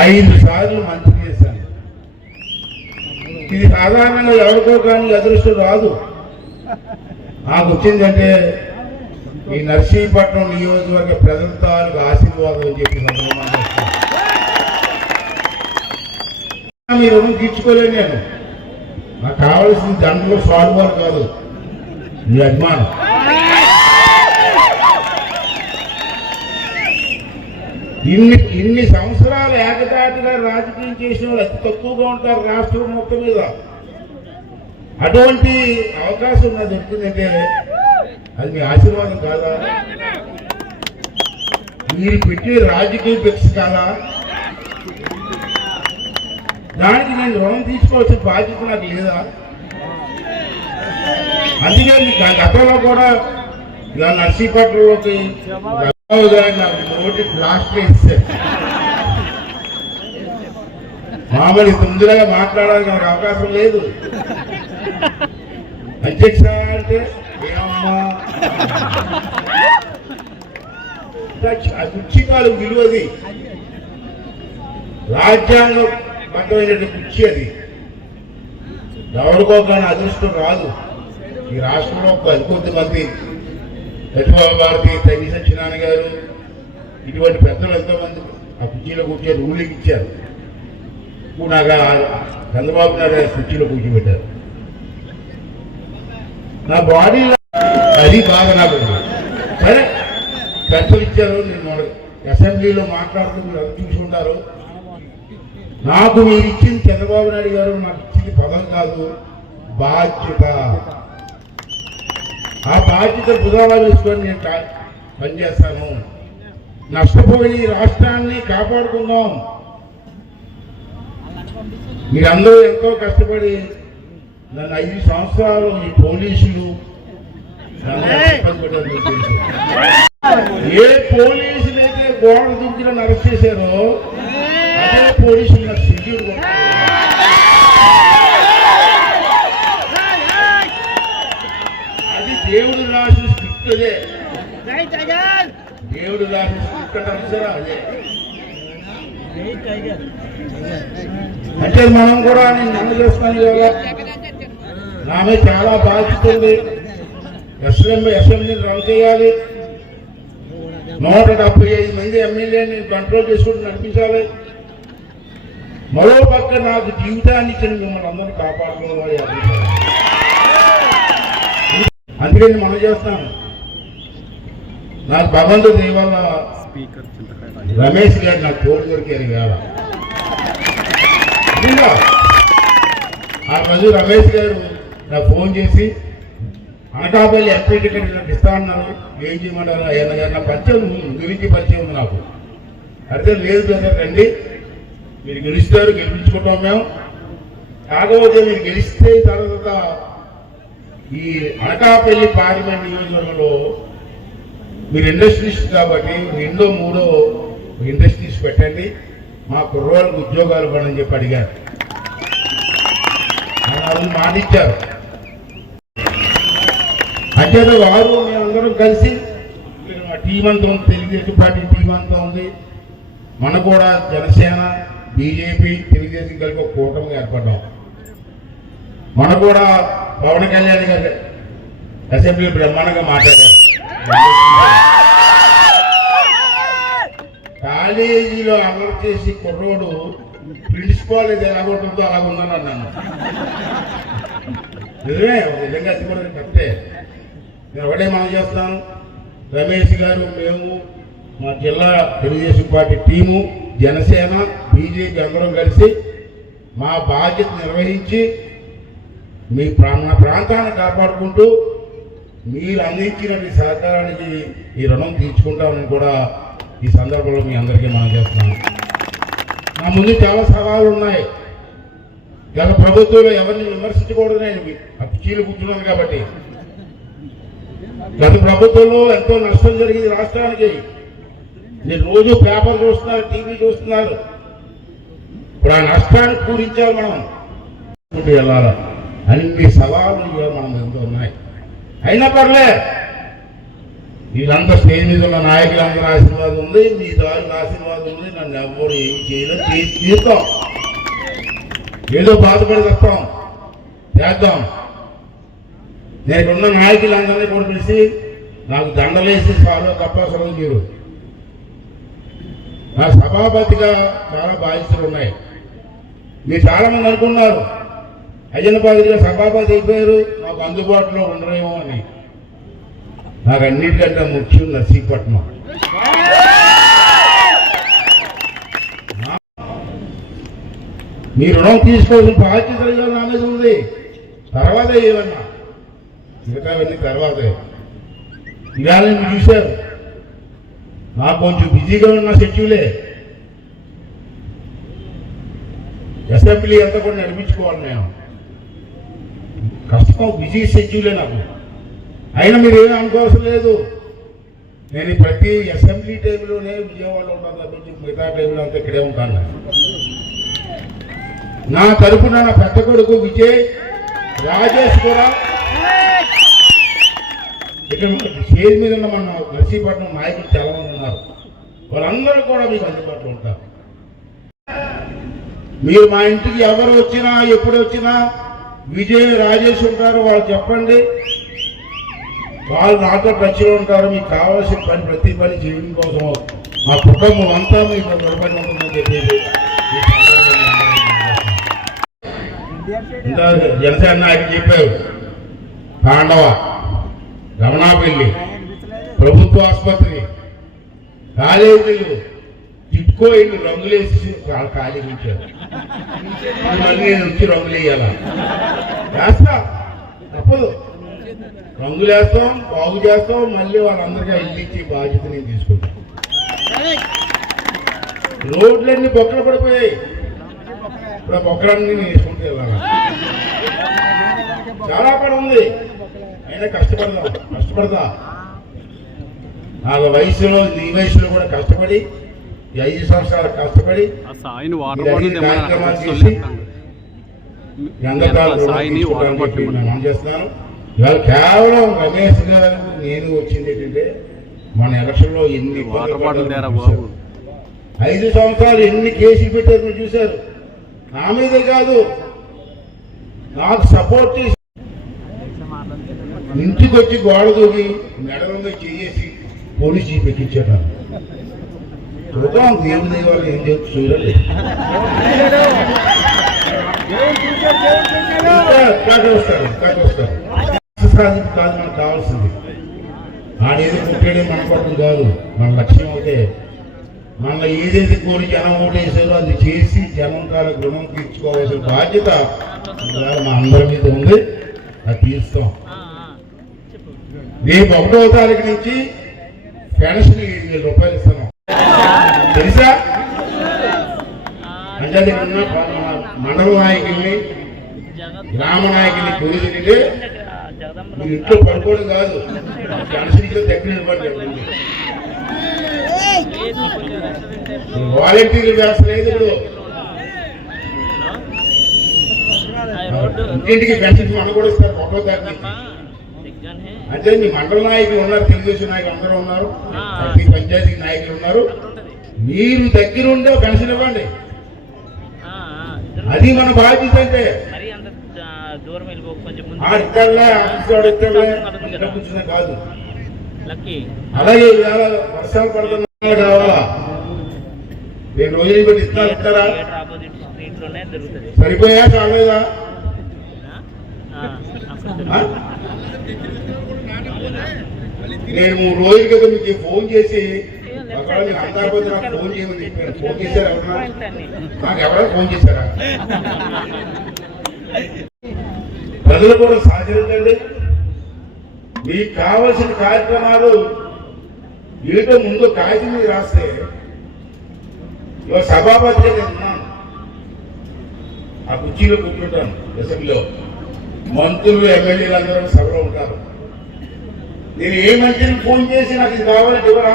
ఐదు సార్లు మంత్రి చేశాను. ఇది సాధారణంగా ఎవరికో కానీ అదృష్టం రాదు. నాకు వచ్చిందంటే ఈ నర్సీపట్నం నియోజకవర్గ ప్రజల తాలూకు ఆశీర్వాదం అని చెప్పి మీ రుణం తీర్చుకోలేను నేను. నాకు కావాల్సిన దండలు స్వాడువారు కాదు. మీ అభిమానం. ఇన్ని ఇన్ని సంవత్సరాలు ఏకదాటిగా రాజకీయం చేసిన వాళ్ళు అతి తక్కువగా ఉంటారు రాష్ట్రం మొత్తం మీద. అటువంటి అవకాశం నాకు దొరికిందంటే అది మీ ఆశీర్వాదం కాదా? మీరు పెట్టి రాజకీయ ఫిక్స్ కాదా? దానికి నేను రుణం తీసుకోవాల్సిన బాధ్యత నాకు లేదా? అందుకే గతంలో కూడా ఇలా నర్సీపట్నంలోకి నోటి బ్లాస్ట్ మామూలు తొందరగా మాట్లాడడానికి నాకు అవకాశం లేదు. అధ్యక్ష అంటే ఏమమ్మా ఆ కుర్చీకాలు విలువది. రాజ్యాంగం బద్దమైనటువంటి కుర్చీ అది. ఎవరికో కానీ అదృష్టం రాదు. ఈ రాష్ట్రంలో కొద్ది మంది ప్రతిభా భారతి సత్యనారాయణ గారు ఇటువంటి పెద్దలు ఎంతోమంది ఆ కుర్చీలో కూర్చొని రూలింగ్ ఇచ్చారు. ఇప్పుడు నాకు చంద్రబాబు నాయుడు గారు కుర్చీలో కూర్చోబెట్టారు. నా బాడీలో అది బాగా నాకు సరే పెద్దలు ఇచ్చారు నేను అసెంబ్లీలో మాట్లాడుతూ మీరు చూసి ఉంటారు? నాకు మీరు ఇచ్చింది చంద్రబాబు నాయుడు గారు నాకు ఇచ్చింది పదం కాదు బాధ్యత. ఆ బాధ్యత భుజాలా వేసుకొని నేను పనిచేస్తాను. నష్టపోయిన ఈ రాష్ట్రాన్ని కాపాడుకుందాం. మీరందరూ ఎంతో కష్టపడి నన్ను ఐదు సంవత్సరాలు ఈ పోలీసులు. ఏ పోలీసులు అయితే గోడ దుంకిలో అరెస్ట్ చేశారో అదే పోలీసులు నాకు అది దేవుడు రాసిన స్క్రిప్ట్ అదే దేవుడు రాసిన స్క్రిప్ట్ సార్ అదే. అంటే మనం కూడా నేను నన్ను చేస్తాను కదా నా మీద చాలా బాధ్యత ఉంది అసెంబ్లీ అసెంబ్లీని రన్ చేయాలి. నూట డెబ్బై ఐదు మంది ఎమ్మెల్యేని కంట్రోల్ చేసుకుంటూ నడిపించాలి. మరో పక్క నాకు జీవితాన్ని ఇచ్చిన మిమ్మల్ని అందరూ కాపాడుకోవాలి. అందుకని మనం చేస్తాను. నాకు భగవంతుడి వల్ల రమేష్ గారు నాకు తోడు దొరికారు వేళ. ఆ రోజు రమేష్ గారు నాకు ఫోన్ చేసి అనకాపల్లి ఎంపీ టికెట్ నాకు ఇస్తా అన్నారు. ఏం చేయమంటారు? ఆయన గారు నా పరిచయం గురించి పరిచయం ఉంది నాకు. అదే లేదు బ్రదర్ రండి. మీరు గెలుస్తారు గెలిపించుకుంటాం మేము. కాకపోతే మీరు గెలిస్తే తర్వాత ఈ అనకాపల్లి పార్లమెంట్ నియోజకవర్గంలో మీరు ఇండస్ట్రీస్ కాబట్టి రెండో మూడో ఇండస్ట్రీస్ పెట్టండి. మా కుర్రోళ్ళకి ఉద్యోగాలు పడని చెప్పి అడిగారు. ఆయన వాళ్ళు మాట ఇచ్చారు అంటే వారు మేమందరం కలిసి ఇక్కడ మా టీం అంతా ఉంది తెలుగుదేశం పార్టీ టీం అంతా ఉంది. మన కూడా జనసేన బీజేపీ తెలుగుదేశం కలిపి ఒక కూటమిగా ఏర్పడ్డాం. మన కూడా పవన్ కళ్యాణ్ గారు అసెంబ్లీ బ్రహ్మాండంగా మాట్లాడారు. కాలేజీలో అమలు చేసి కుర్రోడు ప్రిన్సిపాల్ ఇది ఎలా ఉంటుందో అలా ఉందని అన్నాను. నిజమే ఒక విధంగా అది కూడా కరెక్టే నేను ఒకటే మనం చేస్తాను రమేష్ గారు మేము మా జిల్లా Telugu Desam party team Janasena BJP అందరం కలిసి మా బాధ్యత నిర్వహించి మీ ప్రా ప్రాంతాన్ని కాపాడుకుంటూ మీరు అందించిన మీ సహకారానికి ఈ రుణం తీర్చుకుంటామని కూడా ఈ సందర్భంలో మీ అందరికీ మనం చేస్తున్నాను నా ముందు చాలా సవాళ్ళు ఉన్నాయి. గత ప్రభుత్వంలో ఎవరిని విమర్శించకూడదు ఆ కుర్చీలు కూర్చున్నాను కాబట్టి. గత ప్రభుత్వంలో ఎంతో నష్టం జరిగింది రాష్ట్రానికి. నేను రోజు పేపర్ చూస్తున్నారు టీవీ చూస్తున్నారు. ఇప్పుడు ఆ నష్టాన్ని పూరించాలి మనం. ఇటు వెళ్ళాలా? అన్ని సవాళ్ళు కూడా మనం ఎంతో ఉన్నాయి. అయినా పర్లే వీళ్ళంతా స్టేజ్ మీద ఉన్న నాయకులందరూ ఆశీర్వాదం ఉంది మీ తాలూకు ఆశీర్వాదం ఉంది నన్ను ఎవ్వరు ఏం చేయలేదు చేసి ఏదో బాధపడి వస్తాం. చేద్దాం. నేనున్న నాయకులు నాయకులందరినీ కూడా పిలిచి నాకు దండలేసి సాల్వ తప్ప అసలు మీరు. నా సభాపతిగా చాలా బాధ్యతలు ఉన్నాయి. మీరు చాలా మంది అనుకున్నారు అయ్యన్నపాదిగా సభాపతి అయిపోయారు నాకు అందుబాటులో ఉండరేమో అని. నాకు అన్నిటికంటే ముఖ్యం నర్సీపట్నం. మీ రుణం తీసుకోవాల్సిన బాధ్యతలుగా నా మీద ఉంది. తర్వాత ఏమన్నా? మిగతావన్నీ తర్వాతే. ఇవాళ మీరు చూశారు. నాకు కొంచెం బిజీగా ఉన్న షెడ్యూలే. అసెంబ్లీ అంతా కూడా నడిపించుకోవాలి నేను. ప్రస్తుతం బిజీ షెడ్యూలే నాకు. అయినా మీరు ఏమీ అనుకోవాల్సిన లేదు. నేను ప్రతి అసెంబ్లీ టైంలోనే విజయవాడలో ఉంటాను తప్పించి మిగతా టైంలో అంతా ఇక్కడే ఉంటాను. నా తరపున నా పెద్ద కొడుకు విజయ్ రాజేష్ కూడా. ఇక్కడ మన స్టేజ్ మీద ఉన్న మన నర్సీపట్నం నాయకులు చాలా మంది ఉన్నారు. వాళ్ళందరూ కూడా మీకు అందుబాటులో ఉంటారు. మీరు మా ఇంటికి ఎవరు వచ్చినా ఎప్పుడు వచ్చినా విజయ్ రాజేష్ ఉంటారు వాళ్ళు చెప్పండి. వాళ్ళు నాతో టచ్లో ఉంటారు మీకు కావాల్సిన పని ప్రతి పని చేయడం కోసం మా కుటుంబం అంతా మీకు నిలబడి ఉంటుందని చెప్పేసి ఈ జనసేన నాయకులు చెప్పారు పాండవ రమణాపల్లి ప్రభుత్వ ఆసుపత్రి కాలేజీలు టిట్కో ఇల్లు రంగులేసి వాళ్ళు ఖాళీ ఉంచారు మళ్ళీ నేను వచ్చి రంగులు వేయాలా? వేస్తా. తప్పదు. రంగులు వేస్తాం బాగు చేస్తాం మళ్ళీ వాళ్ళందరికీ ఇల్లు బాధ్యత నేను తీసుకుంటాను రోడ్లన్నీ బొక్కలు పడిపోయాయి. ఇప్పుడు ఆ బొక్కలన్నీ నేను వేసుకుంటూ వెళ్ళాను చాలా పని ఉంది. అయినా కష్టపడదాం. కష్టపడదా నాలుగు వయసులో నీ వయసులో కూడా కష్టపడి ఈ ఐదు సంవత్సరాలు కష్టపడి కార్యక్రమాలు చేసి చేస్తున్నాను ఇవాళ కేవలం రమేష్ గారు నేను వచ్చింది ఏంటంటే మన ఎలక్షన్లో ఎన్ని ఐదు సంవత్సరాలు ఎన్ని కేసులు పెట్టారు మీరు చూశారు. నా మీదే కాదు నాకు సపోర్ట్ చేసి ఇంటికి వచ్చి గోడ దూకి మెడలంగా చేసి పోలీస్ జీప్ ఎక్కించాడు దేవుని వాళ్ళు ఏం చేయొచ్చు చూడాలి కాక సాధింపు కాదు మనకు కావాల్సింది. ఆడేది పుట్టాడే మన కొరకు కాదు. మన లక్ష్యం అయితే మన ఏదైతే కోరి జనం ఓటేసారో అది చేసి జనం కాదు రుణం తీర్చుకోవాల్సిన బాధ్యత మా అందరి మీద ఉంది. అది తీరుస్తాం. రేపు ఒకటో తారీఖు నుంచి పెన్షన్ ఏడు వేల రూపాయలు ఇస్తాను. తెలుసా? అంటే మండల నాయకుల్ని గ్రామ నాయకుల్ని కుదిరితే మీరు ఇంట్లో పడుకోవడం కాదు ఇచ్చిన దగ్గర వాలంటీర్లు వ్యవస్థ లేదు ఇప్పుడు. ఇంటింటికి పెన్షన్ మనం కూడా ఇస్తారు ఒకటో తారీఖు నుంచి అంటే మీ మండల నాయకులు ఉన్నారు తెలుగుదేశం నాయకులు అందరూ ఉన్నారు ప్రతి పంచాయతీ నాయకులు ఉన్నారు. మీరు దగ్గరుండే పెన్షన్ ఇవ్వండి. అది మన బాధ్యత అంటే. కాదు. అలాగే ఇవాళ వర్షాలు పడుతున్నా కావాలా? నేను రోజులు పెట్టి ఇస్తారు? ఇస్తారా సరిపోయా ఆ? నేను మూడు రోజుల క్రితం మీకు ఫోన్ చేసి ఫోన్ చేయమని చెప్పాను ఫోన్ చేశారు ఎవరన్నా? నాకు ఎవరైనా ఫోన్ చేశారా? ప్రజలు కూడా సహకరించండి మీకు కావలసిన కార్యక్రమాలు ఏటో ముందు కాగితం మీద రాస్తే ఇవాళ ఉన్నాను. ఆ కుర్చీలో కూర్చుంటాను అసెంబ్లీలో. మంత్రులు ఎమ్మెల్యేలు అందరూ సభలో ఉంటారు. నేను ఏ మంత్రిని ఫోన్ చేసి నాకు ఇది కావాలంటే ఇవ్వరా?